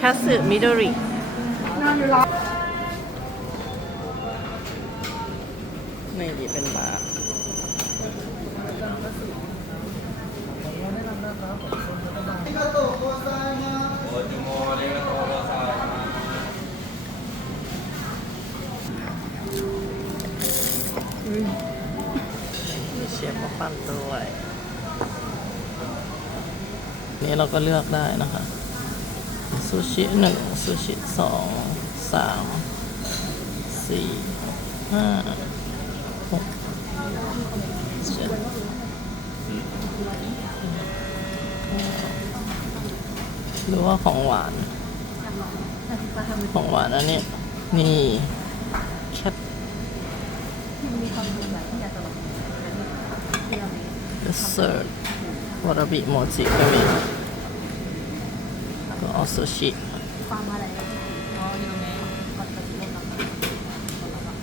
คาสึมิโดรินี่ดีเป็นบาร์มีเชฟมาปั้นด้วยนี่เราก็เลือกได้นะคะซูชิ1ซูชิ2 3 4 5 6 7หรือว่าของหวานอันนี้นี่แคทเดสเซอร์ตวาราบิโมจิก็มีก็เอาซูชิ